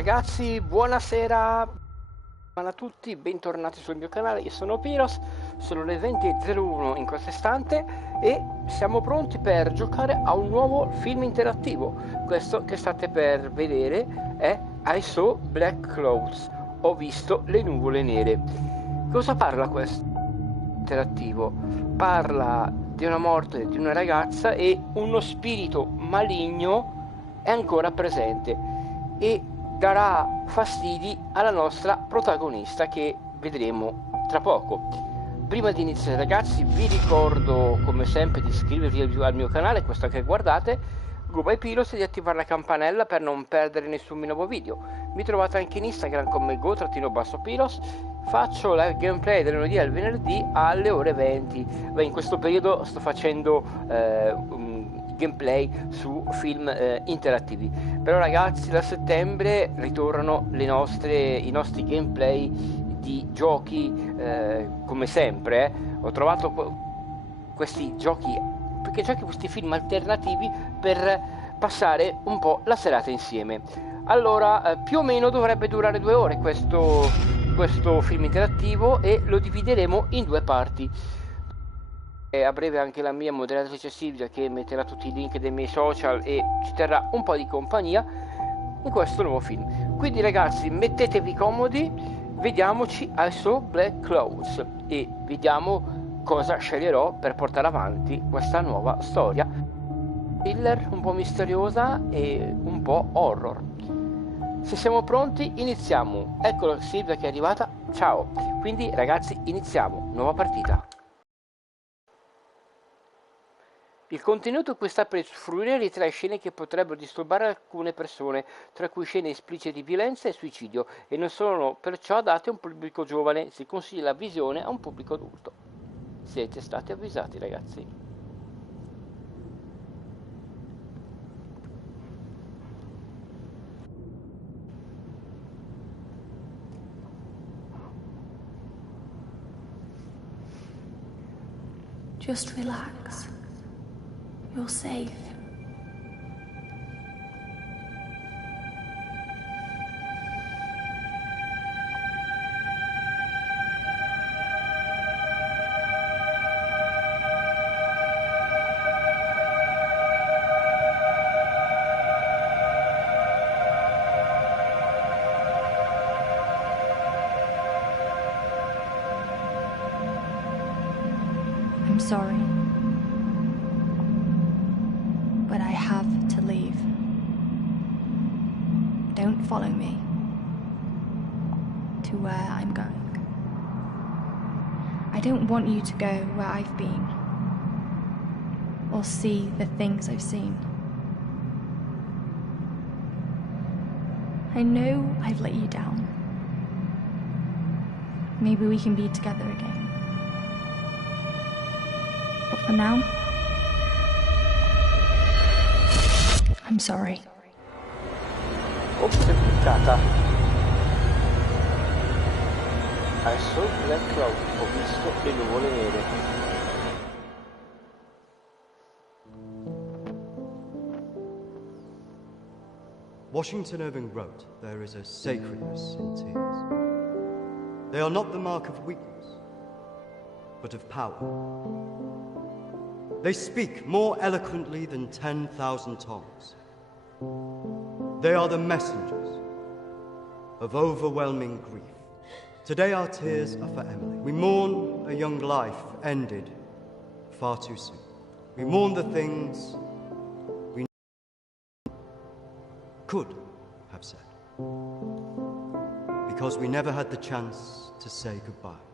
Ragazzi, buonasera a tutti, bentornati sul mio canale, io sono Piros, sono le 20:01 in questo istante e siamo pronti per giocare a un nuovo film interattivo. Questo che state per vedere è I Saw Black Clouds, ho visto le nuvole nere. Cosa parla questo interattivo? Parla di una morte di una ragazza e uno spirito maligno è ancora presente e darà fastidi alla nostra protagonista che vedremo tra poco. Prima di iniziare ragazzi vi ricordo come sempre di iscrivervi al mio canale, questo che guardate, Go by Pilos, e di attivare la campanella per non perdere nessun mio nuovo video. Mi trovate anche in Instagram come go_pilos. Faccio live gameplay dal lunedì al venerdì alle ore 20. Beh, in questo periodo sto facendo gameplay su film interattivi. Però ragazzi, da settembre ritornano i nostri gameplay di giochi come sempre. Ho trovato questi giochi, perché giochi questi film alternativi per passare un po' la serata insieme. Allora, più o meno dovrebbe durare 2 ore questo film interattivo e lo divideremo in 2 parti. E a breve anche la mia moderatrice Silvia che metterà tutti i link dei miei social e ci terrà un po' di compagnia in questo nuovo film. Quindi ragazzi, mettetevi comodi, vediamoci al So Black Clouds e vediamo cosa sceglierò per portare avanti questa nuova storia. Thriller un po' misteriosa e un po' horror. Se siamo pronti iniziamo. Eccolo Silvia che è arrivata. Ciao. Quindi ragazzi iniziamo. Nuova partita. Il contenuto qui sta per usufruire ritrae scene che potrebbero disturbare alcune persone, tra cui scene esplicite di violenza e suicidio, e non sono perciò adatte a un pubblico giovane. Si consiglia la visione a un pubblico adulto. Siete stati avvisati, ragazzi. Just relax. You're safe. I'm sorry. But I have to leave. Don't follow me to where I'm going. I don't want you to go where I've been or see the things I've seen. I know I've let you down. Maybe we can be together again. But for now, I'm sorry. Ops, è cliccata. I saw black cloud, ho visto le nuvole nere. Washington Irving wrote, "There is a sacredness in tears. They are not the mark of weakness, but of power. They speak more eloquently than 10,000 tongues. They are the messengers of overwhelming grief. Today our tears are for Emily. We mourn a young life ended far too soon. We mourn the things we could have said, because we never had the chance to say goodbye."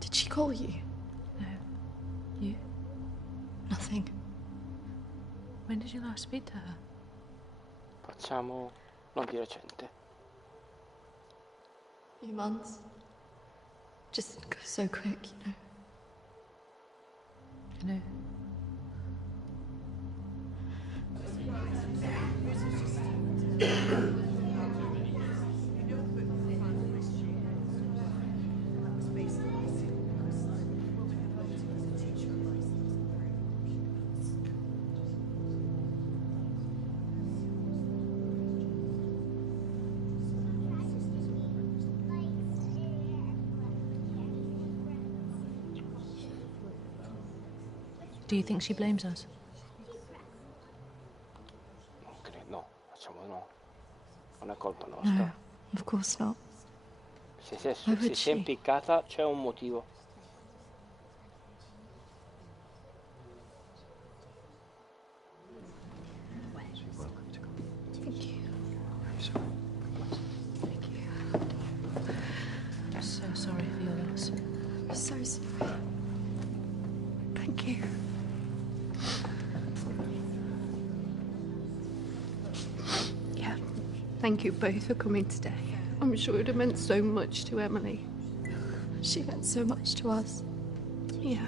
Did she call you? No. You? Nothing. When did you last speak to her? Facciamo non di recente. A few months. Just goes so quick, you know. You know. Do you think she blames us? No, facciamo no. Non è colpa nostra. No, of course not. Se si è impiccata c'è un motivo. Thank you. Thank you. I'm so sorry for your loss. I'm so sorry. Thank you. Yeah, thank you both for coming today. I'm sure it would have meant so much to Emily. She meant so much to us. Yeah.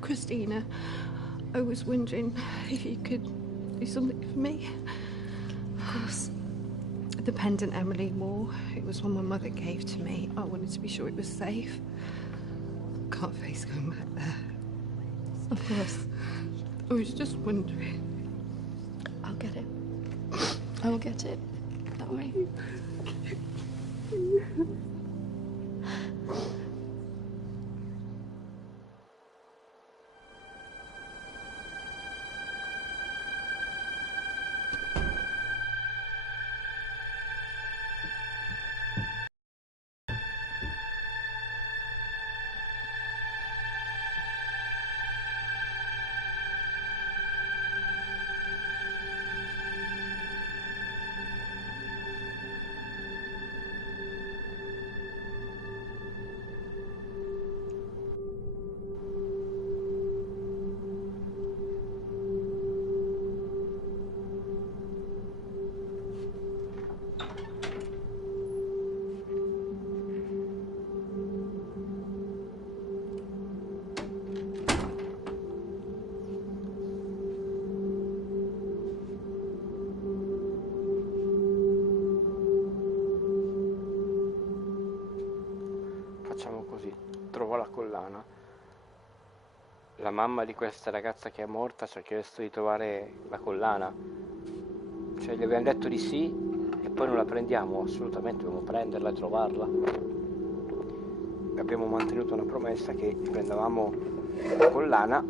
Christina, I was wondering if you could do something for me. Of course. The pendant Emily wore, it was one my mother gave to me. I wanted to be sure it was safe. Can't face going back there. Of course. I was just wondering. I'll get it. I will get it. Don't worry. Facciamo così, trovo la collana. La mamma di questa ragazza che è morta ci ha chiesto di trovare la collana. Cioè gli abbiamo detto di sì e poi non la prendiamo, assolutamente dobbiamo prenderla e trovarla. Abbiamo mantenuto una promessa che prendevamo la collana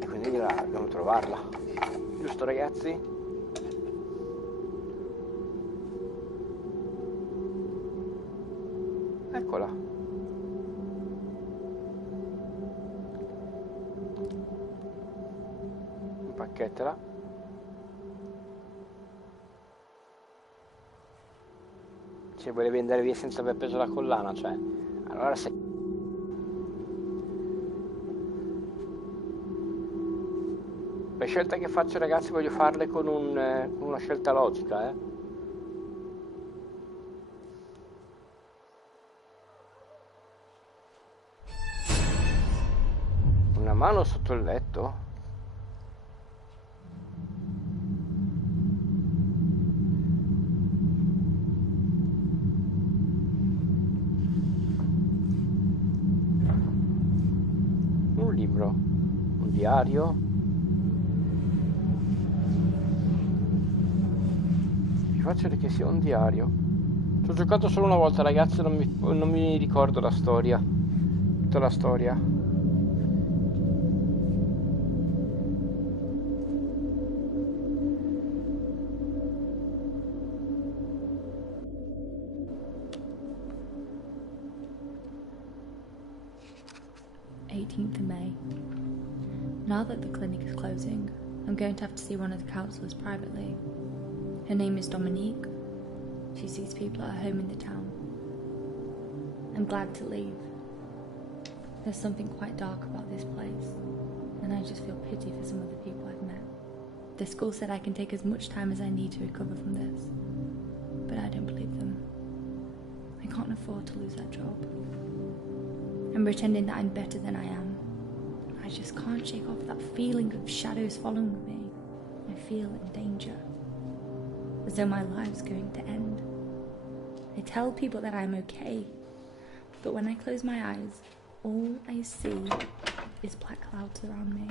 e quindi dobbiamo trovarla. Giusto ragazzi? Eccola. Impacchettela. Cioè volevi andare via senza aver preso la collana, cioè allora se le scelte che faccio ragazzi voglio farle con una scelta logica, Una mano sotto il letto? Un libro? Un diario? È facile che sia un diario. Ci ho giocato solo una volta ragazzi, non mi ricordo la storia. Tutta la storia. Of May. Now that the clinic is closing, I'm going to have to see one of the counsellors privately. Her name is Dominique. She sees people at her home in the town. I'm glad to leave. There's something quite dark about this place, and I just feel pity for some of the people I've met. The school said I can take as much time as I need to recover from this, but I don't believe them. I can't afford to lose that job. I'm pretending that I'm better than I am. I I just can't shake off that feeling of shadows following me. I feel in danger, as though my life's going to end. I tell people that I'm okay, but when I close my eyes, all I see is black clouds around me.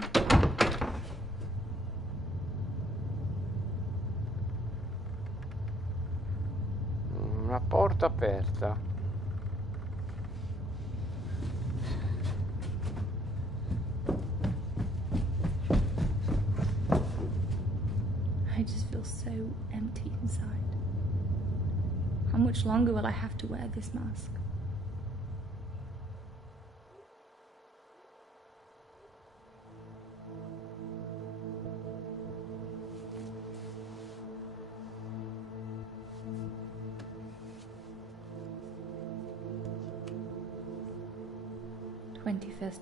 Una porta aperta. I just feel so empty inside. How much longer will I have to wear this mask?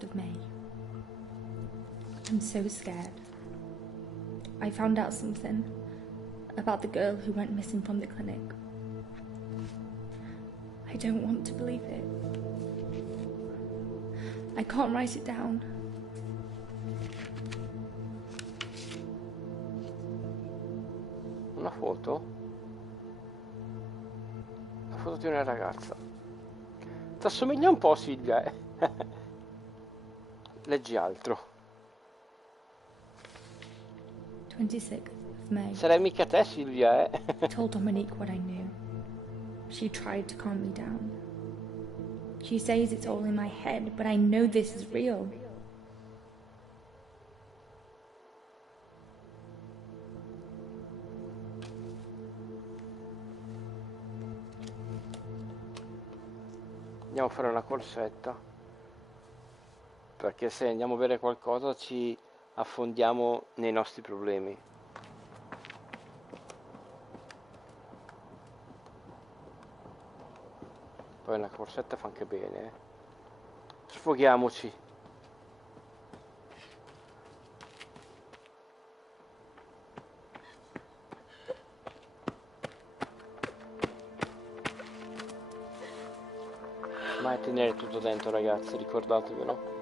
Of May. I'm so scared. I found out something about the girl who went missing from the clinic. I don't want to believe it. I can't write it down. Una foto? La foto di una ragazza. Ti assomiglia un po' a Silvia, eh? Leggi altro. 26th of May. Sarai mica te, Silvia, eh? I told Dominique what I knew. She tried to calm me down. She says it's all in my head, but I know this is real. Andiamo a fare una corsetta. Perché se andiamo a bere qualcosa ci affondiamo nei nostri problemi. Poi una corsetta fa anche bene, eh. Sfoghiamoci. Mai tenere tutto dentro, ragazzi, ricordatevelo.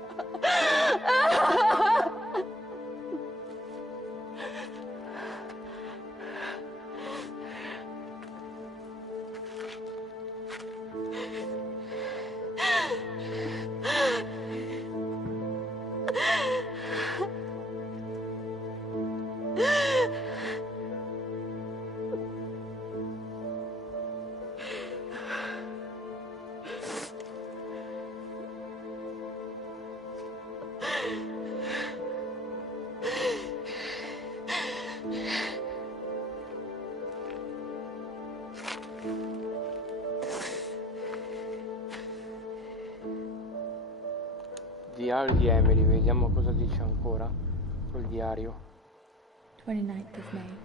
Diario di Emily, vediamo cosa dice ancora col diario. 29th of May.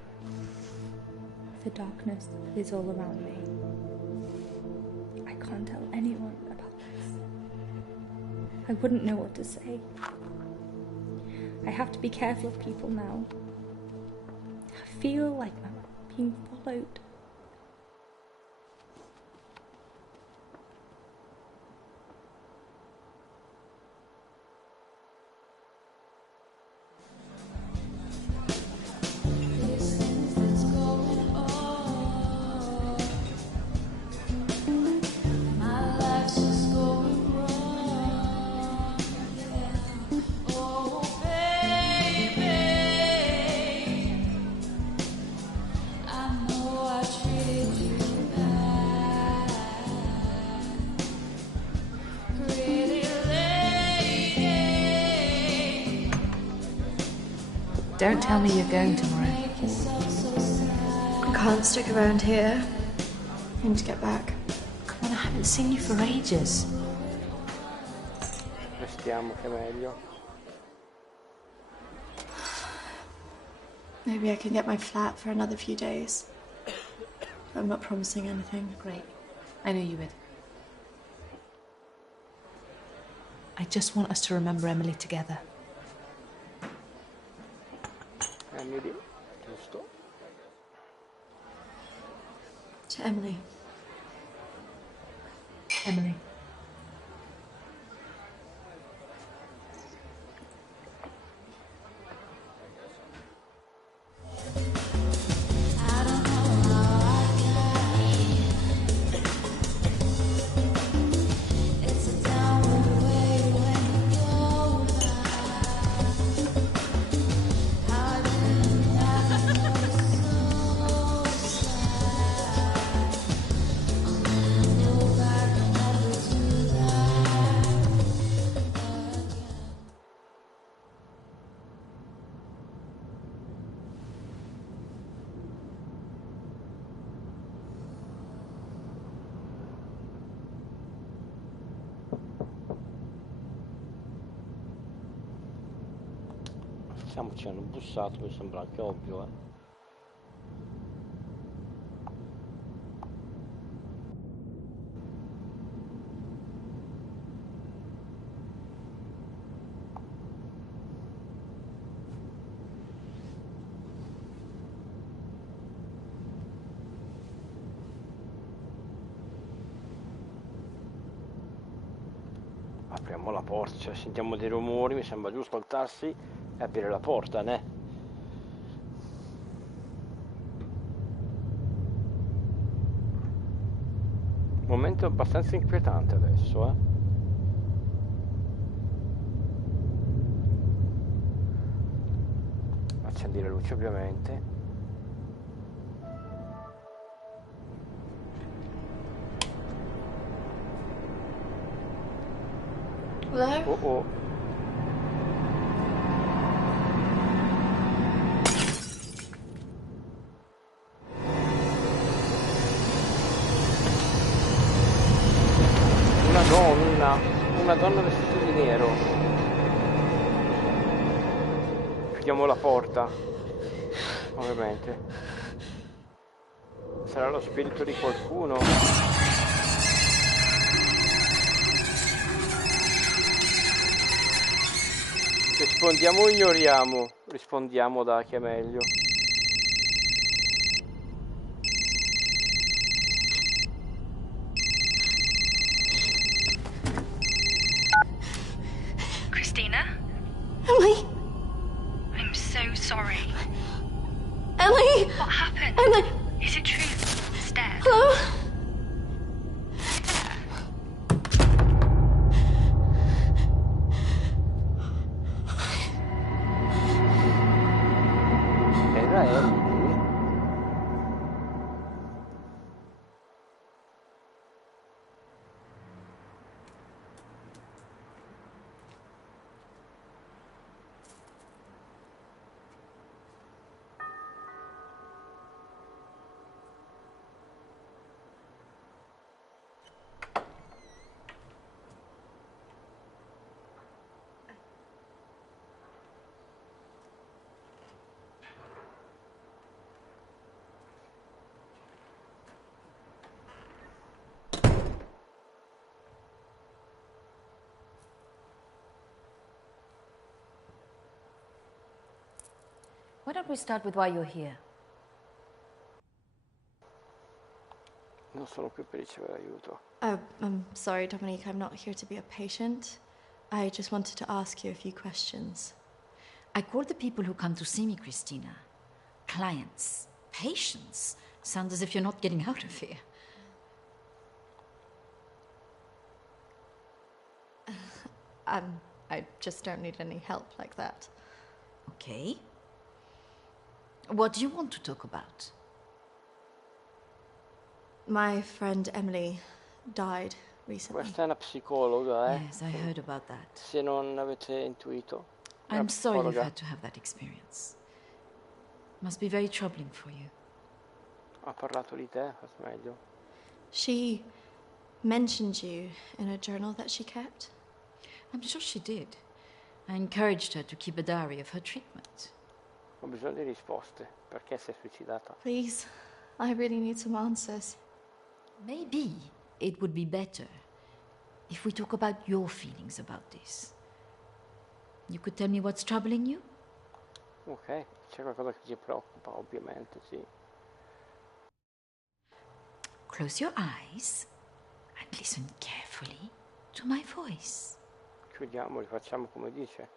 The darkness is all around me. I can't tell anyone about this. I wouldn't know what to say. I have to be careful of people now. I feel like I'm being followed. Don't tell me you're going tomorrow. I can't stick around here. I need to get back. Come on, I haven't seen you for ages. Restiamo che è meglio. Maybe I can get my flat for another few days. I'm not promising anything. Great. I knew you would. I just want us to remember Emily together. Emily, giusto. To Emily. Emily. Siamo, ci hanno bussato, mi sembra anche ovvio, eh. Apriamo la porta, cioè sentiamo dei rumori, mi sembra giusto alzarsi e aprire la porta, né? Momento abbastanza inquietante adesso, eh. Accendi le luci ovviamente. Hello? Oh oh. Una donna vestita di nero. Chiudiamo la porta, ovviamente. Sarà lo spirito di qualcuno? Rispondiamo o ignoriamo? Rispondiamo, dai, che è meglio. Christina? Emily! I'm so sorry. Emily! What happened? Emily! Is it true? He's dead? Hello? Era Emily. Why don't we start with why you're here? Non sono qui per ricevere aiuto. Oh, I'm sorry, Dominique. I'm not here to be a patient. I just wanted to ask you a few questions. I call the people who come to see me, Christina, clients. Patients sound as if you're not getting out of here. I just don't need any help like that. Okay. What do you want to talk about? My friend Emily died recently. Questa è una psicologa, eh? Yes, I heard about that. Se non avete intuito. È una I'm sorry you've psicologa. had to have that experience. Must be very troubling for you. Ha parlato di te, fa meglio. She mentioned you in a journal that she kept. I'm sure she did. I encouraged her to keep a diary of her treatment. Ho bisogno di risposte. Perché si è suicidata? Please, I really need some answers. Maybe it would be better if we talk about your feelings about this. You could tell me what's troubling you? Ok, c'è qualcosa che ti preoccupa, ovviamente, sì. Close your eyes and listen carefully to my voice. Chiudiamoli, facciamo come dice.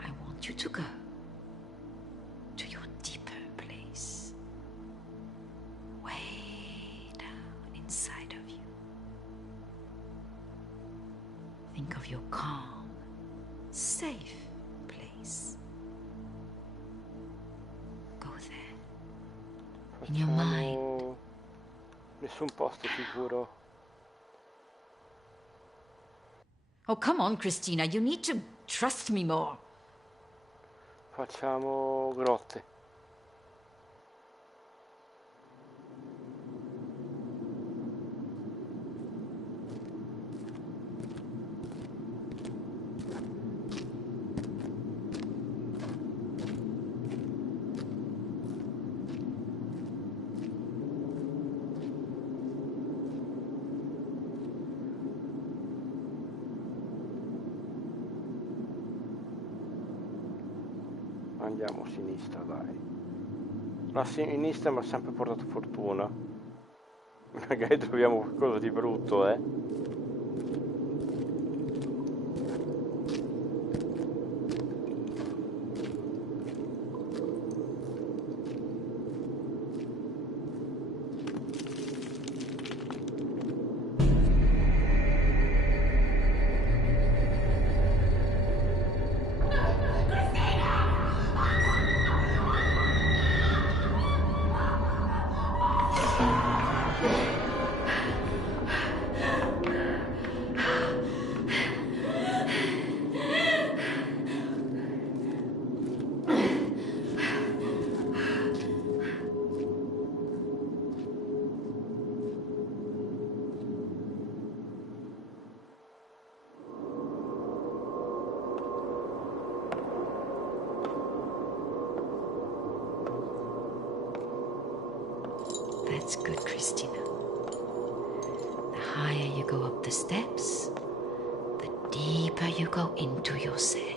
I want you to go to your deeper place, way down inside of you. Think of your calm, safe place. Go there. In your mind. Facciamo... Nessun posto sicuro. Oh, come on, Christina. You need to trust me more. Facciamo grotte. Andiamo a sinistra, dai. La sinistra mi ha sempre portato fortuna. Magari troviamo qualcosa di brutto, That's good, Christina. The higher you go up the steps, the deeper you go into yourself.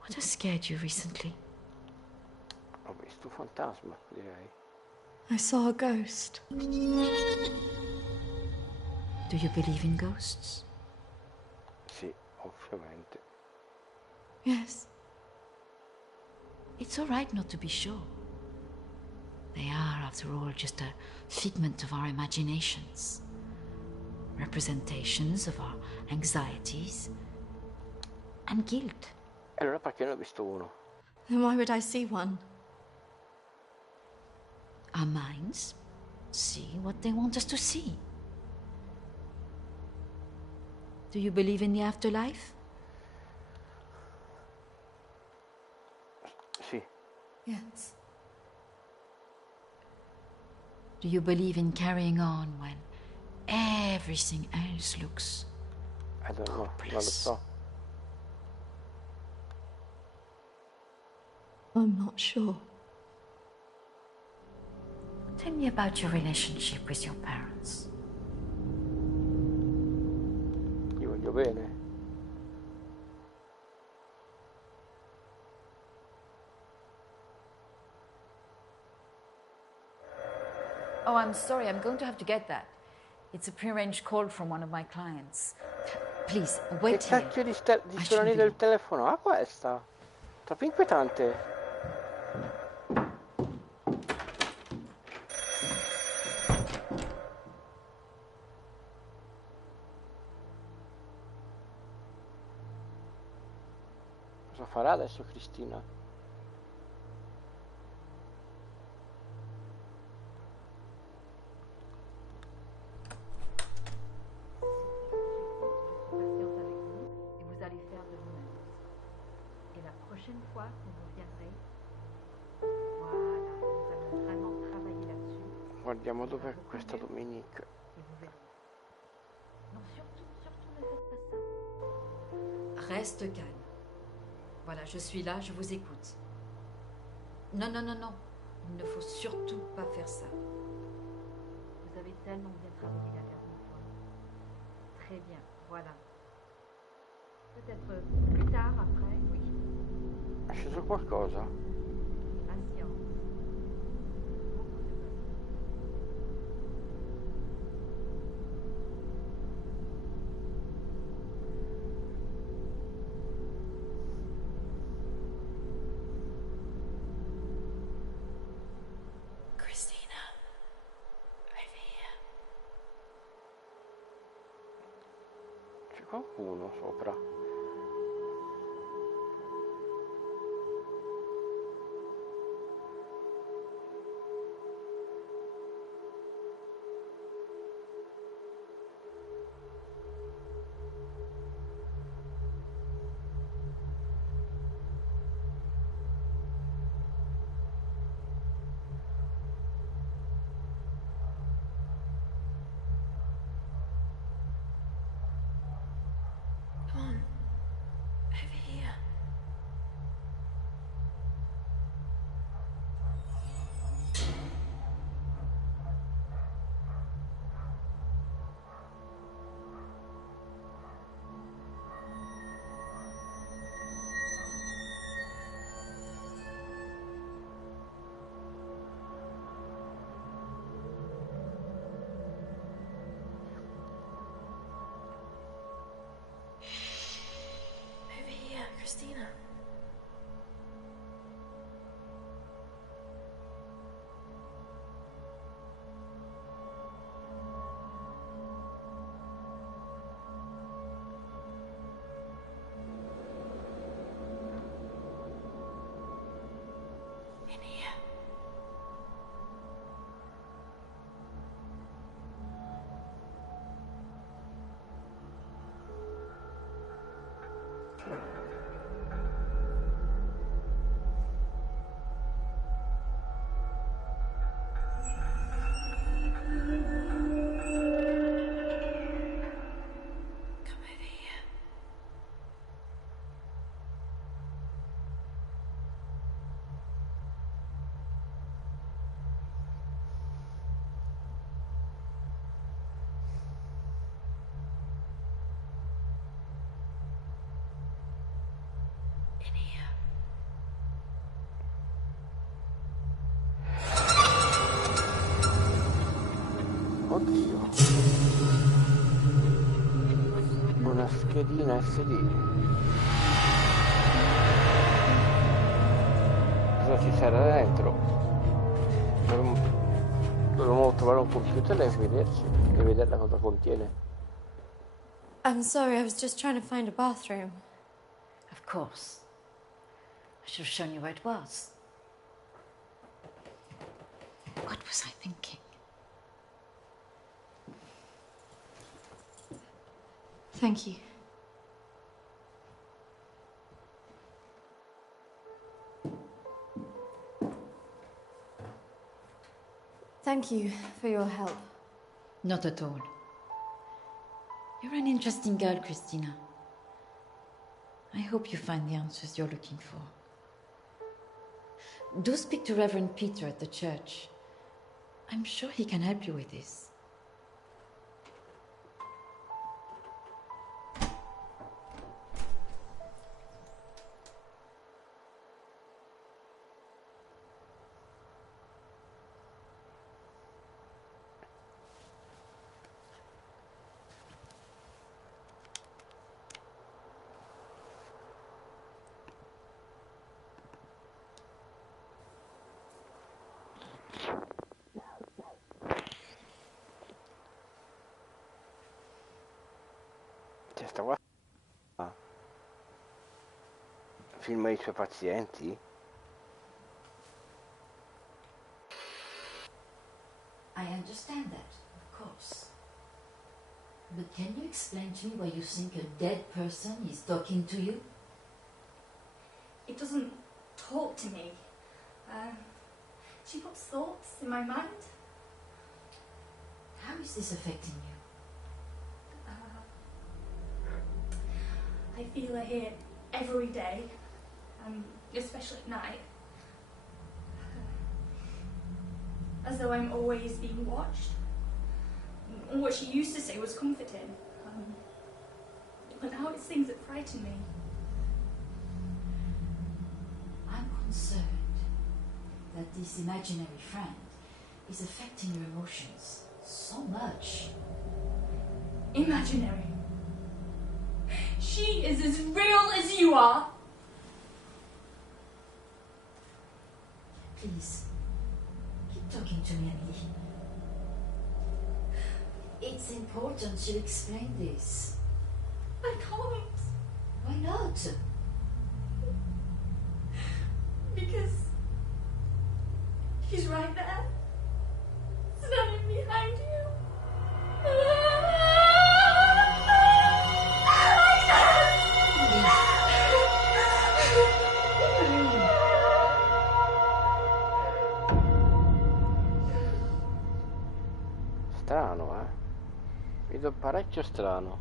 What has scared you recently? Ho visto un fantasma, direi. I saw a ghost. Do you believe in ghosts? Sì, ovviamente. Yes. It's all right not to be sure. They are, after all, just a figment of our imaginations. Representations of our anxieties and guilt. E allora perché ne ho visto uno? Then why would I see one? Our minds see what they want us to see. Do you believe in the afterlife? Sì. Yes. Do you believe in carrying on when everything else looks I don't know, non lo hopeless? so. I'm not sure. Tell me about your relationship with your parents. Io voglio bene. Oh, I'm sorry, I'm going to have to get that. It's a prearranged call from one of my clients. Please, Che wait here. cacchio di I suoni shouldn't del be- telefono? Ah, questa. Troppo inquietante. Cosa farà adesso Cristina? Patience avec vous et vous allez faire de vous-même. Et la prochaine fois que vous viendrez, voilà, nous allons vraiment travailler là-dessus Guardiamo dov'è questa Dominique. et vous verrez. Non, surtout, surtout ne faites pas ça. Reste calme. Voilà, je suis là, je vous écoute. Non, non, non, non. Il ne faut surtout pas faire ça. Vous avez tellement bien travaillé la dernière fois. Très bien, voilà. Peut-être plus tard, après, oui. È sceso qualcosa? Patience. Beaucoup de patience. Christina, arrivi here. C'è qualcuno sopra. here. Oddio. Una schedina SD. Cosa ci sarà dentro? Dovremmo trovare un computer e vedere cosa contiene. I'm sorry, I was just trying to find a bathroom. Of course. I should have shown you where it was. What was I thinking? Thank you. Thank you for your help. Not at all. You're an interesting girl, Christina. I hope you find the answers you're looking for. Do speak to Reverend Peter at the church. I'm sure he can help you with this. C'è sta qua. Filma i suoi pazienti? I understand that, of course. But can you explain to me why you think a dead person is talking to you? It doesn't talk to me. She puts thoughts in my mind. How is this affecting you? I feel her here every day, especially at night. As though I'm always being watched. What she used to say was comforting. But now it's things that frighten me. I'm concerned that this imaginary friend is affecting your emotions so much. Imaginary. She is as real as you are. Please, keep talking to me, Emily. It's important you explain this. I can't. Why not? Because she's right there. Standing behind you. Strano, Vedo parecchio strano.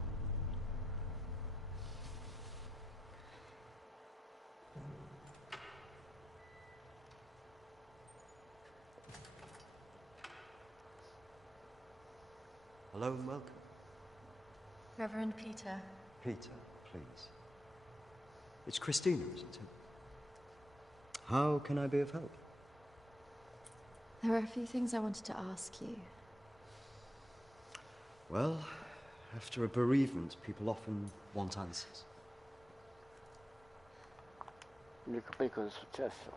Hello and welcome. Reverend Peter. Peter, please. It's Christina, isn't it? How can I be of help? There were a few things I wanted to ask you. Well, after a bereavement, people often want answers. Voglio capire cosa è successo.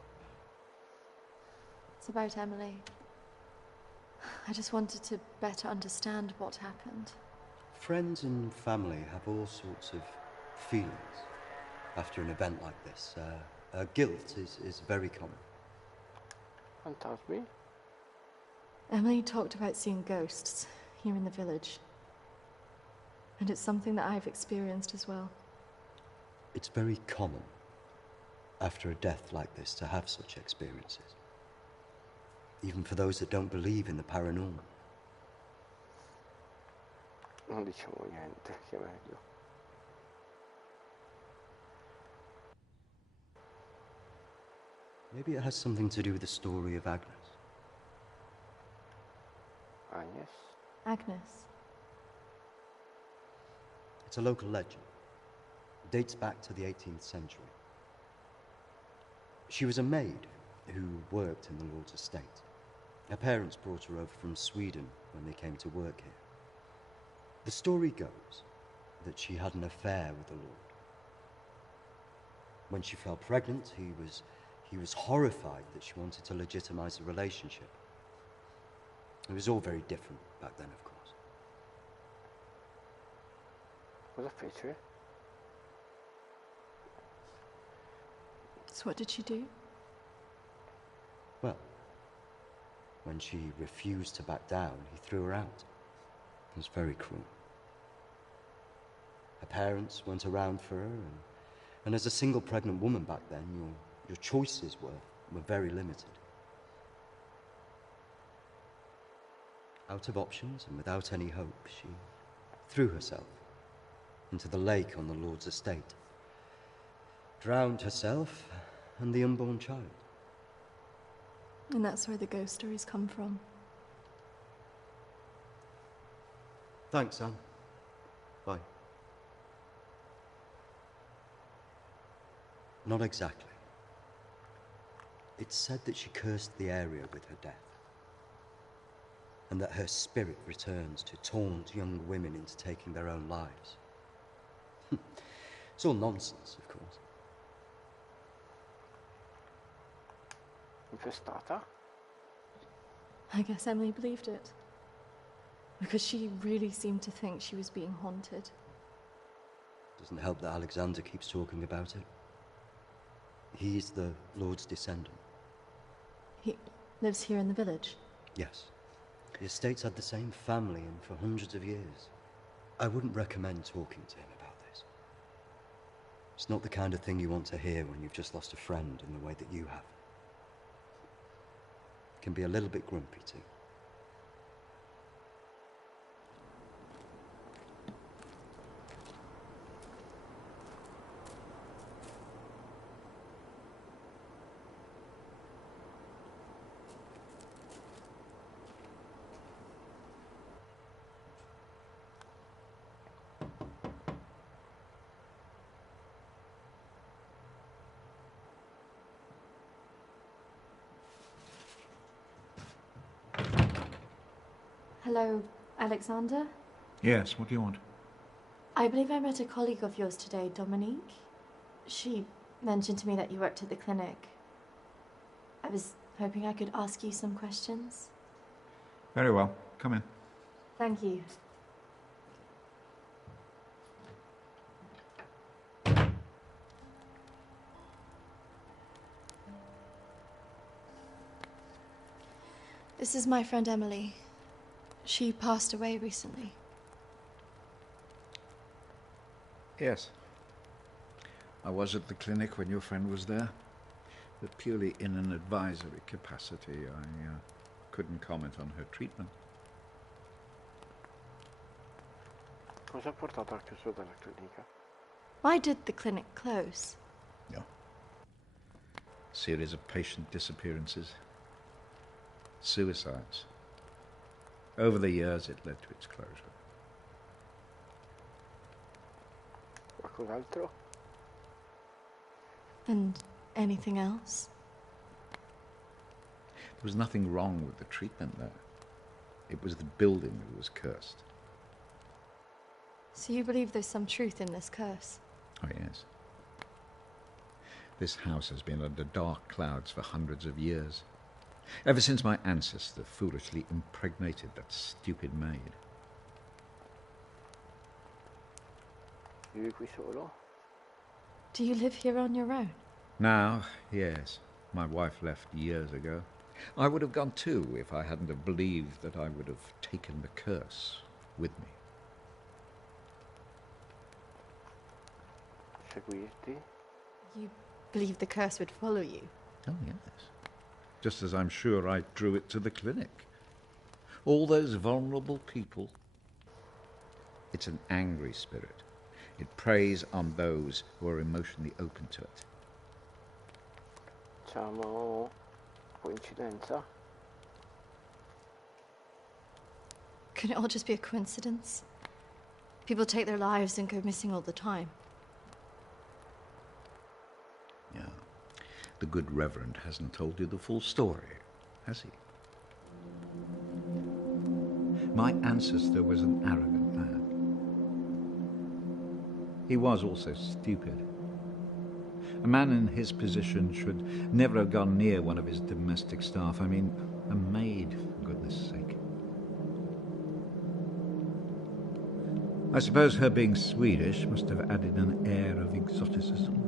It's about Emily. I just wanted to better understand what happened. Friends and family have all sorts of feelings after an event like this. Guilt is very common. Fantasmi? Emily talked about seeing ghosts here in the village. And it's something that I've experienced as well. It's very common after a death like this to have such experiences. Even for those that don't believe in the paranormal. Non diciamo niente, che è meglio. Maybe it has something to do with the story of Agnes. Agnes? Agnes. It's a local legend. It dates back to the 18th century. She was a maid who worked in the Lord's estate. Her parents brought her over from Sweden when they came to work here. The story goes that she had an affair with the Lord. When she fell pregnant, he was horrified that she wanted to legitimize the relationship. It was all very different back then, of course. Cosa fece? So what did she do? Well, when she refused to back down, he threw her out. It was very cruel. Her parents weren't around for her, and as a single pregnant woman back then, your choices were very limited. Out of options and without any hope, she threw herself into the lake on the Lord's estate, drowned herself and the unborn child. And that's where the ghost stories come from. Thanks, Anne. Bye. Not exactly. It's said that she cursed the area with her death, and that her spirit returns to taunt young women into taking their own lives. It's all nonsense, of course. Infestata? I guess Emily believed it. Because she really seemed to think she was being haunted. Doesn't help that Alexander keeps talking about it. He's the Lord's descendant. He lives here in the village? Yes. The estate's had the same family in for hundreds of years. I wouldn't recommend talking to him about this. It's not the kind of thing you want to hear when you've just lost a friend in the way that you have. It can be a little bit grumpy too. Hello, Alexander? Yes, what do you want? I believe I met a colleague of yours today, Dominique. She mentioned to me that you worked at the clinic. I was hoping I could ask you some questions. Very well. Come in. Thank you. This is my friend Emily. She passed away recently. Yes. I was at the clinic when your friend was there, but purely in an advisory capacity. I couldn't comment on her treatment. Cosa ha portato al chiusura della clinica? Why did the clinic close? No. Series of patient disappearances. Suicides. Over the years, it led to its closure. Qualcos'altro? And anything else? There was nothing wrong with the treatment there. It was the building that was cursed. So you believe there's some truth in this curse? Oh, yes. This house has been under dark clouds for hundreds of years. Ever since my ancestor foolishly impregnated that stupid maid. Vivi qui solo? Do you live here on your own? Now, yes. My wife left years ago. I would have gone too if I hadn't have believed that I would have taken the curse with me. Seguirti? You believe the curse would follow you? Oh, yes. Just as I'm sure I drew it to the clinic. All those vulnerable people. It's an angry spirit. It preys on those who are emotionally open to it. Diciamo coincidenza? Could it all just be a coincidence? People take their lives and go missing all the time. Yeah. The good Reverend hasn't told you the full story, has he? My ancestor was an arrogant man. He was also stupid. A man in his position should never have gone near one of his domestic staff. I mean, a maid, for goodness sake. I suppose her being Swedish must have added an air of exoticism.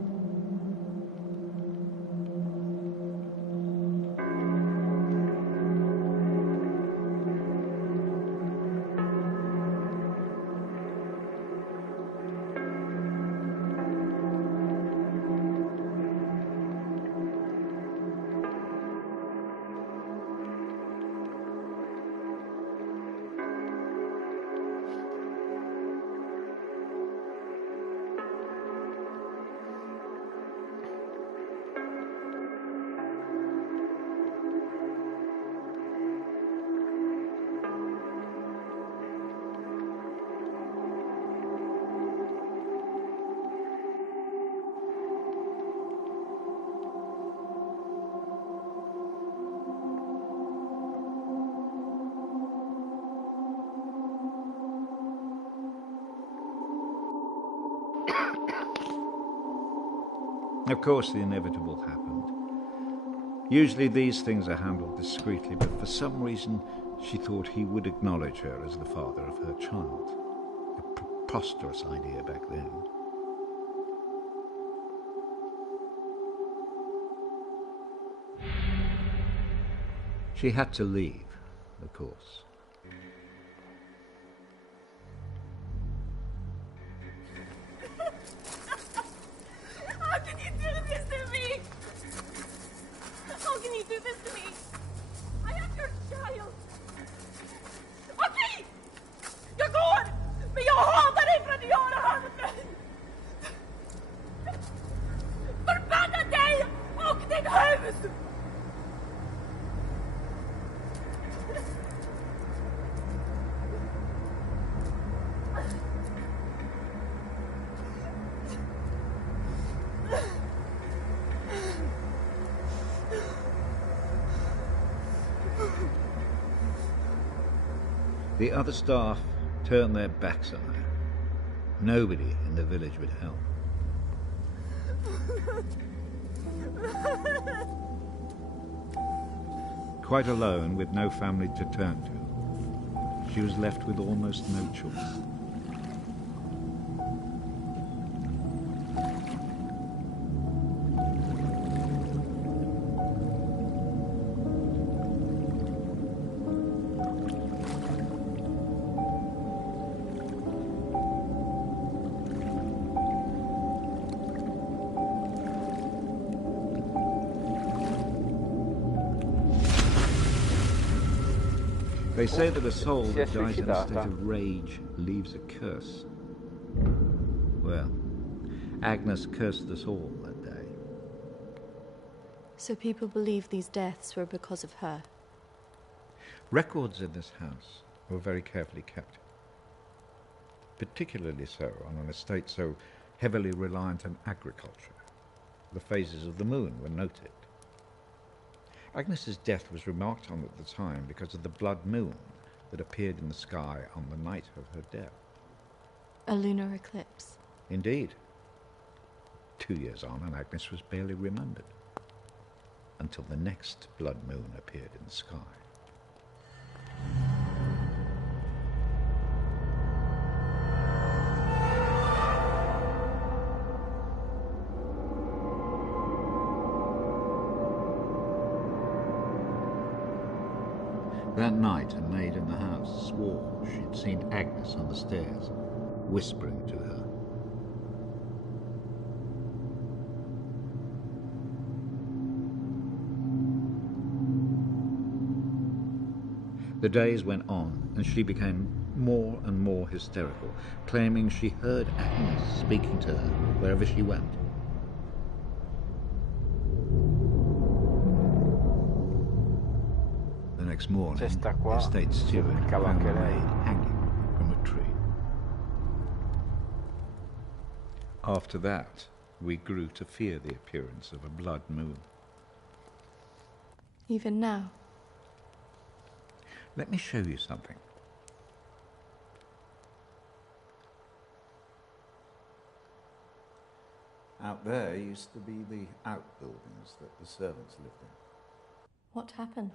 Of course, the inevitable happened. Usually these things are handled discreetly, but for some reason she thought he would acknowledge her as the father of her child. A preposterous idea back then. She had to leave, of course. How can you do this to me? How can you do this to me? I am your child. Okej! Jag går! Men jag hatar dig för att göra här med mig! Förbanna dig och ditt hus! The other staff turned their backs on her. Nobody in the village would help. Quite alone, with no family to turn to, she was left with almost no choice. They say that a soul that dies in a state of rage leaves a curse. Well, Agnes cursed us all that day. So people believe these deaths were because of her? Records in this house were very carefully kept. Particularly so on an estate so heavily reliant on agriculture. The phases of the moon were noted. Agnes's death was remarked on at the time because of the blood moon that appeared in the sky on the night of her death. A lunar eclipse? Indeed. 2 years on, and Agnes was barely remembered, until the next blood moon appeared in the sky. That night, a maid in the house swore she'd seen Agnes on the stairs, whispering to her. The days went on, and she became more and more hysterical, claiming she heard Agnes speaking to her wherever she went. Next morning, the estate steward found the maid hanging from a tree. After that, we grew to fear the appearance of a blood moon. Even now? Let me show you something. Out there used to be the outbuildings that the servants lived in. What happened?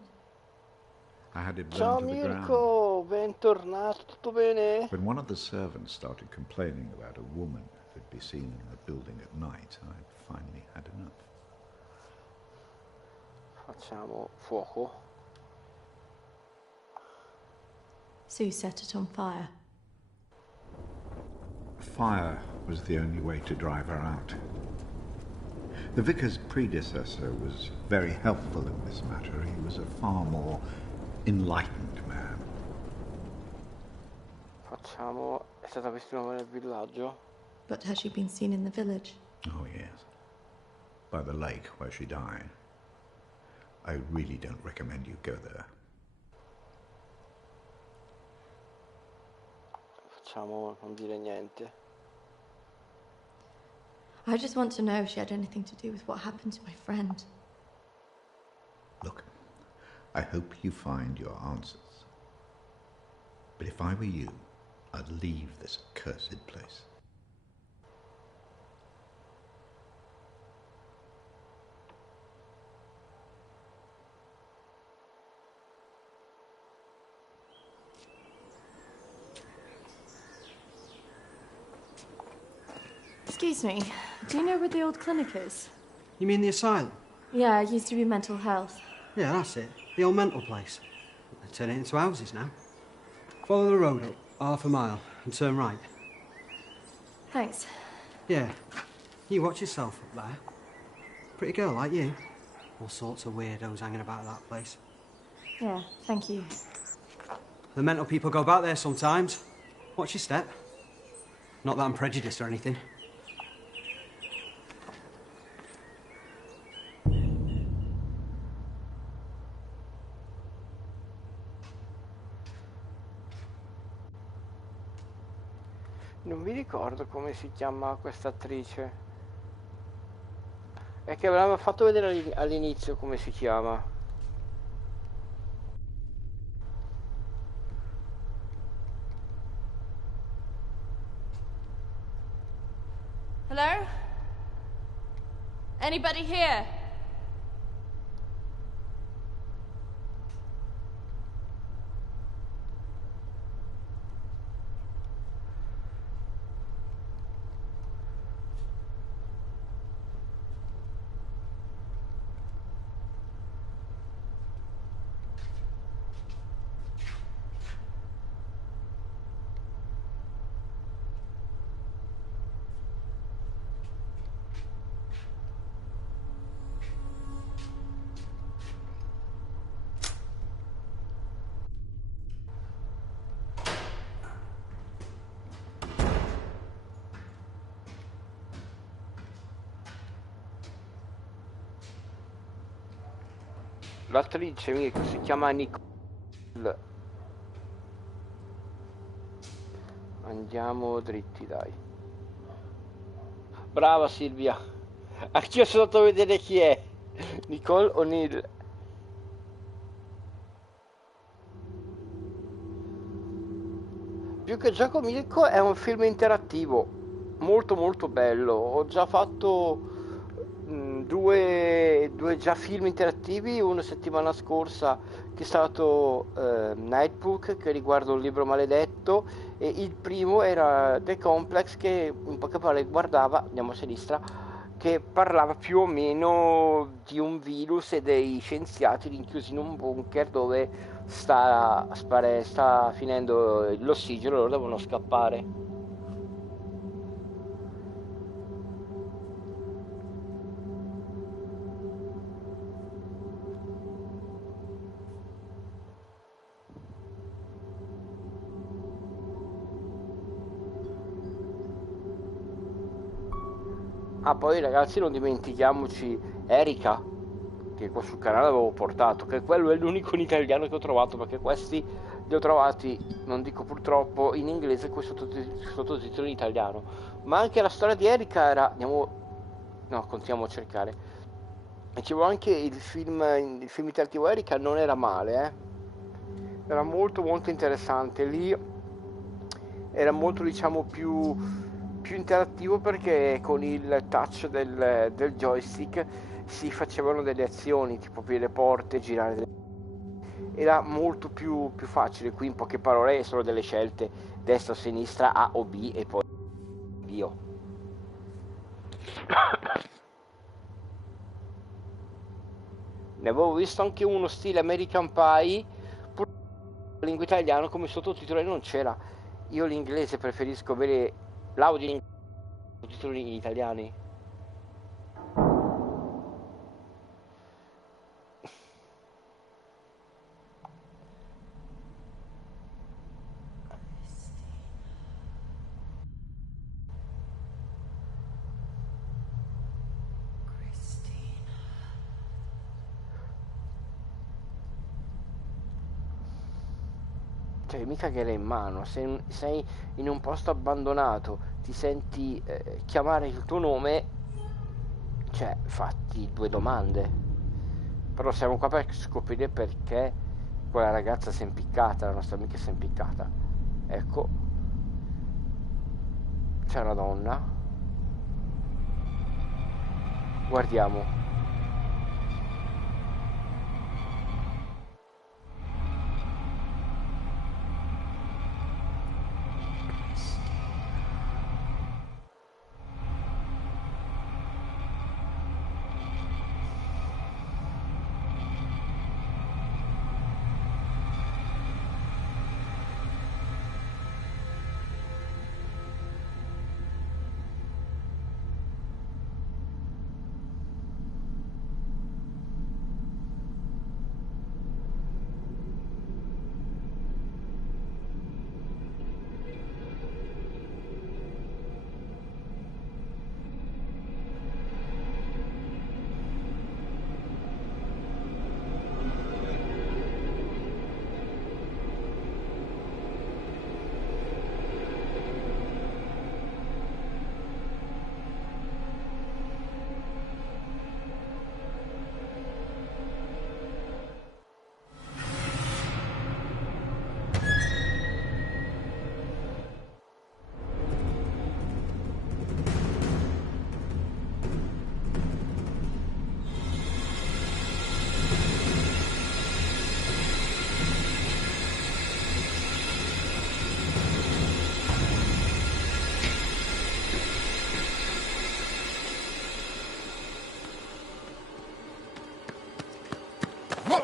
I had it Ciao burned to the ground. Mirko, bentornato, tutto bene? When one of the servants started complaining about a woman who'd be seen in the building at night, I finally had enough. Facciamo fuoco. So you set it on fire? Fire was the only way to drive her out. The vicar's predecessor was very helpful in this matter. He was a far more enlightened man. Facciamo... È stata vista una nel villaggio? But has she been seen in the village? Oh, yes. By the lake where she died. I really don't recommend you go there. Facciamo non dire niente. I just want to know if she had anything to do with what happened to my friend. Look, I hope you find your answers. But if I were you, I'd leave this accursed place. Excuse me, do you know where the old clinic is? You mean the asylum? Yeah, it used to be mental health. Yeah, that's it. The old mental place. They turn it into houses now. Follow the road up, half a mile, and turn right. Thanks. Yeah. You watch yourself up there. Pretty girl like you. All sorts of weirdos hanging about that place. Yeah, thank you. The mental people go back there sometimes. Watch your step. Not that I'm prejudiced or anything. Non mi ricordo come si chiama questa attrice. È che avevamo fatto vedere all'inizio come si chiama. Hello? Anybody here? L'attrice Mirko si chiama Nicole. Andiamo dritti, dai. Brava Silvia. Anch'io sono andato a vedere chi è. Nicole O'Neill. Più che gioco Mirko è un film interattivo. Molto molto bello. Ho già fatto due già film interattivi, uno settimana scorsa che è stato Nightbook, che riguarda un libro maledetto, e il primo era The Complex, che in poche parole riguardava, andiamo a sinistra, che parlava più o meno di un virus e dei scienziati rinchiusi in un bunker dove sta finendo l'ossigeno e loro devono scappare. Ah, poi ragazzi, non dimentichiamoci Erika, che qua sul canale avevo portato, che quello è l'unico in italiano che ho trovato, perché questi li ho trovati, non dico purtroppo, in inglese con sottotitoli in italiano. Ma anche la storia di Erika era, andiamo, no, continuiamo a cercare. Dicevo anche il film interattivo Erika non era male, era molto molto interessante. Lì era molto, diciamo, più interattivo perché con il touch del joystick si facevano delle azioni, tipo aprire le porte, girare era molto più facile. Qui in poche parole è solo delle scelte destra o sinistra, A o B e poi Dio. Ne avevo visto anche uno stile American Pie, pur in lingua italiana come sottotitoli non c'era. Io l'inglese preferisco avere l'audio in sottotitoli italiani. Cioè, mica che l'hai in mano, sei in un posto abbandonato, ti senti chiamare il tuo nome, cioè, fatti due domande. Però siamo qua per scoprire perché quella ragazza si è impiccata, la nostra amica si è impiccata. Ecco, c'è una donna. Guardiamo.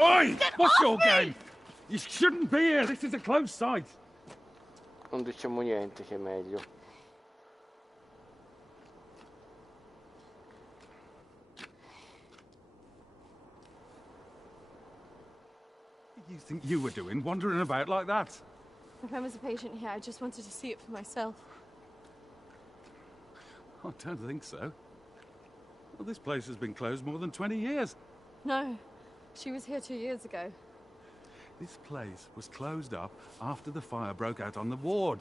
Oi! What's your game? You shouldn't be here. This is a closed site. Non diciamo niente, che è meglio. What do you think you were doing, wandering about like that? My friend was a patient here. I just wanted to see it for myself. I don't think so. Well, this place has been closed more than 20 years. No, she was here 2 years ago. This place was closed up after the fire broke out on the ward.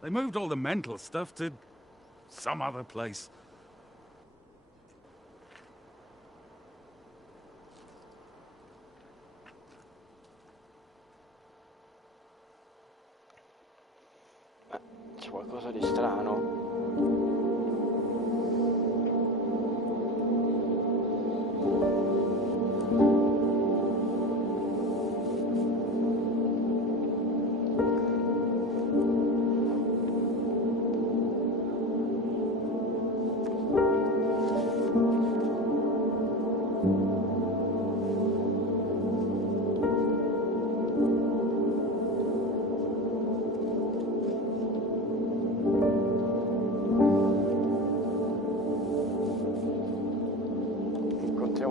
They moved all the mental stuff to some other place. C'è qualcosa di strano.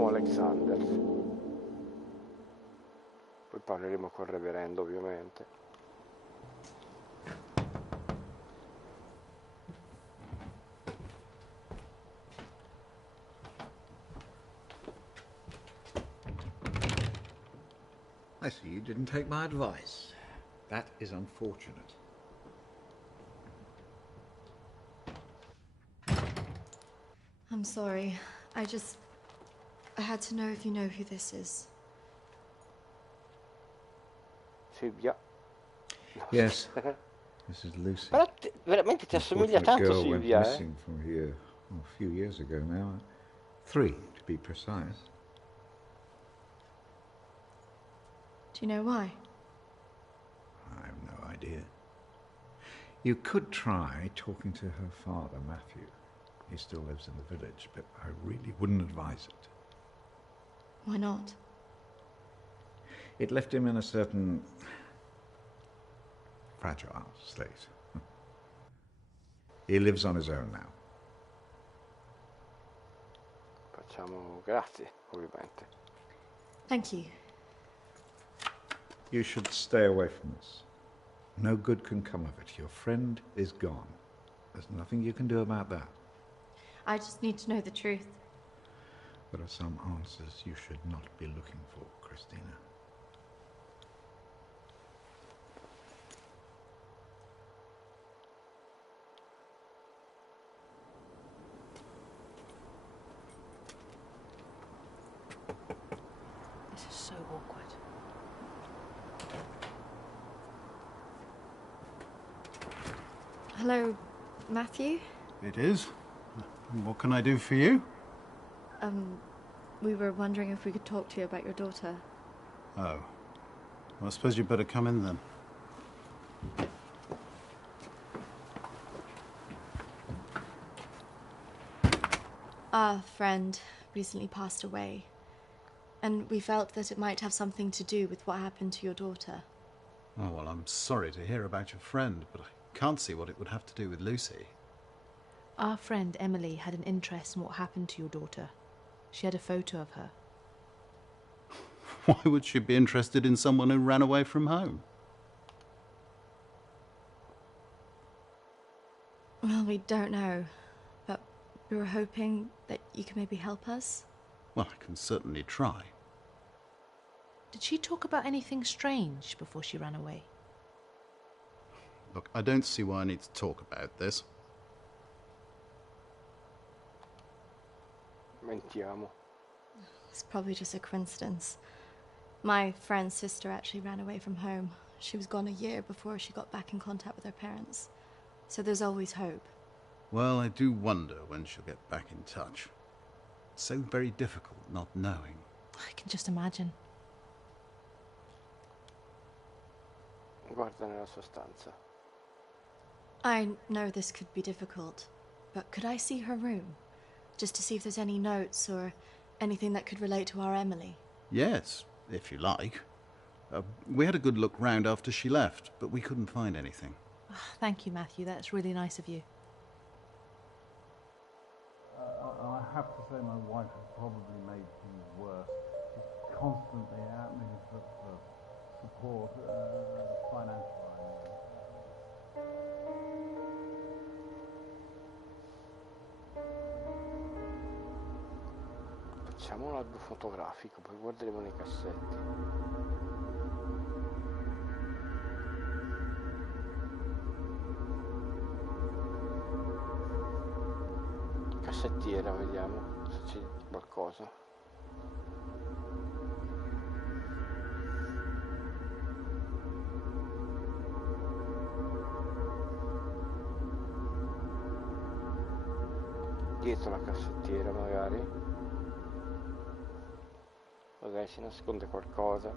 Alexander. Poi parleremo col reverendo, ovviamente. I see you didn't take my advice. That is unfortunate. I'm sorry. I just... I had to know if you know who this is. Silvia. Yes, this is Lucy. Però veramente ti assomiglia tanto Girl went Silvia, eh? missing from here a few years ago now. 3, to be precise. Do you know why? I have no idea. You could try talking to her father, Matthew. He still lives in the village, but I really wouldn't advise it. Why not? It left him in a certain fragile state. He lives on his own now. Facciamo grazie, ovviamente. Thank you. You should stay away from this. No good can come of it. Your friend is gone. There's nothing you can do about that. I just need to know the truth. There are some answers you should not be looking for, Christina. This is so awkward. Hello, Matthew? It is. What can I do for you? We were wondering if we could talk to you about your daughter. Oh. Well, I suppose you'd better come in then. Our friend recently passed away, and we felt that it might have something to do with what happened to your daughter. Oh, well, I'm sorry to hear about your friend, but I can't see what it would have to do with Lucy. Our friend Emily had an interest in what happened to your daughter. She had a photo of her. Why would she be interested in someone who ran away from home? Well, we don't know, but we were hoping that you could maybe help us. Well, I can certainly try. Did she talk about anything strange before she ran away? Look, I don't see why I need to talk about this. Mentiamo. It's probably just a coincidence. My friend's sister actually ran away from home. She was gone a year before she got back in contact with her parents. So there's always hope. Well, I do wonder when she'll get back in touch. It's so very difficult not knowing. I can just imagine. Guarda nella sua stanza. I know this could be difficult, but could I see her room? Just to see if there's any notes or anything that could relate to our Emily. Yes, if you like. We had a good look round after she left, but we couldn't find anything. Thank you, Matthew. That's really nice of you. I have to say my wife has probably made things worse. She's constantly at me for support, financial, I mean. Facciamo un album fotografico, poi guarderemo nei cassetti. Cassettiera, vediamo se c'è qualcosa. Dietro la cassettiera magari. Magari si nasconde qualcosa.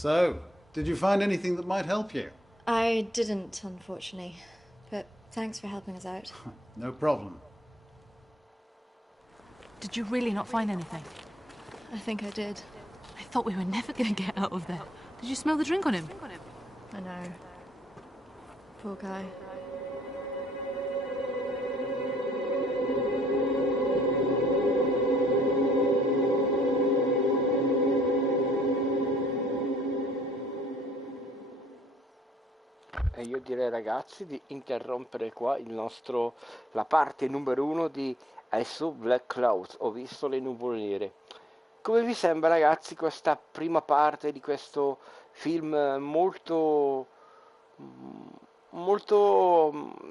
So, did you find anything that might help you? I didn't, unfortunately. But thanks for helping us out. No problem. Did you really not find anything? I think I did. I thought we were never going to get out of there. Did you smell the drink on him? I know. Poor guy. E io direi ragazzi di interrompere qua la parte numero 1 di I Saw Black Clouds, ho visto le nuvole nere. Come vi sembra ragazzi questa prima parte di questo film molto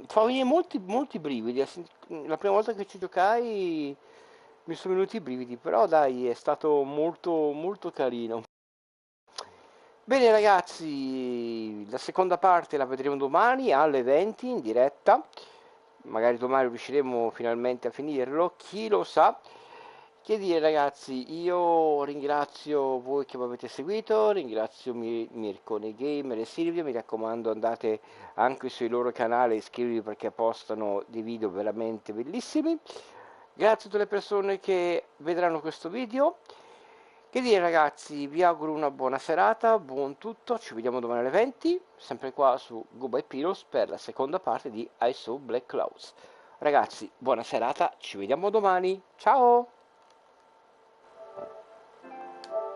fa venire molti brividi. La prima volta che ci giocai mi sono venuti i brividi, però dai, è stato molto carino. Bene ragazzi, la seconda parte la vedremo domani alle 20 in diretta, magari domani riusciremo finalmente a finirlo, chi lo sa. Che dire ragazzi, io ringrazio voi che mi avete seguito, ringrazio Mirko nei Gamer e Silvia, mi raccomando andate anche sui loro canali e iscrivetevi perché postano dei video veramente bellissimi. Grazie a tutte le persone che vedranno questo video. Che dire ragazzi, vi auguro una buona serata, buon tutto, ci vediamo domani alle 20, sempre qua su Goodbye Pilos per la seconda parte di I Saw Black Clouds. Ragazzi, buona serata, ci vediamo domani, ciao!